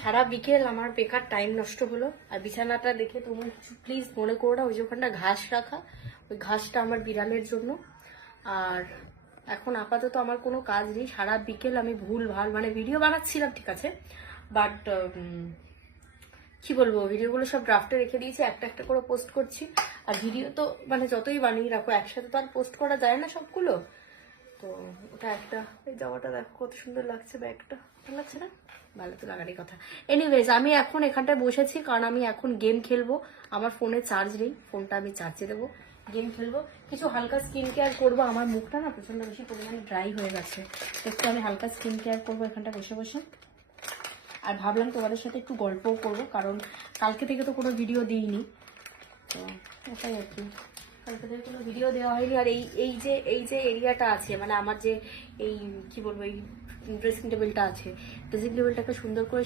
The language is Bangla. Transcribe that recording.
সারা বিকেল আমার বেকার টাইম নষ্ট হলো। আর বিছানাটা দেখে তুমি প্লিজ মনে করো না, ওই যে ওখানটা ঘাস রাখা, ওই ঘাসটা আমার বিড়ালের জন্য। আর এখন আপাতত আমার কোনো কাজ নেই। সারা বিকেল আমি ভুল ভাল মানে ভিডিও বানাচ্ছিলাম, ঠিক আছে, বাট কি বলবো, ভিডিওগুলো সব ড্রাফটে রেখে দিয়েছি, একটা একটা করে পোস্ট করছি। আর ভিডিও তো মানে যতই বানিয়ে রাখো একসাথে তো আর পোস্ট করা যায় না সবগুলো। তো ওটা একটা, এই জামাটা দেখো কত সুন্দর লাগছে, ব্যাগটা ভালো লাগছে না? ভালো তো লাগারই কথা। এনিওয়েজ, আমি এখন এখানটায় বসেছি কারণ আমি এখন গেম খেলবো। আমার ফোনে চার্জ নেই, ফোনটা আমি চার্জে দেবো, গেম খেলবো, কিছু হালকা স্কিন কেয়ার করবো। আমার মুখটা না প্রচন্ড বেশি পরিমাণে ড্রাই হয়ে গেছে, একটু আমি হালকা স্কিন কেয়ার করবো এখানটা বসে বসে। আর ভাবলাম তোমাদের সাথে একটু গল্পও করবো, কারণ কালকে থেকে তো কোনো ভিডিও দিইনি, তো এটাই আর কি, কালকে থেকে কোনো ভিডিও দেওয়া হয়নি। আর এই যে এরিয়াটা আছে, মানে আমার যে এই কি বলবো, এই ড্রেসিং টেবিলটা আছে, ড্রেসিং টেবিলটাকে সুন্দর করে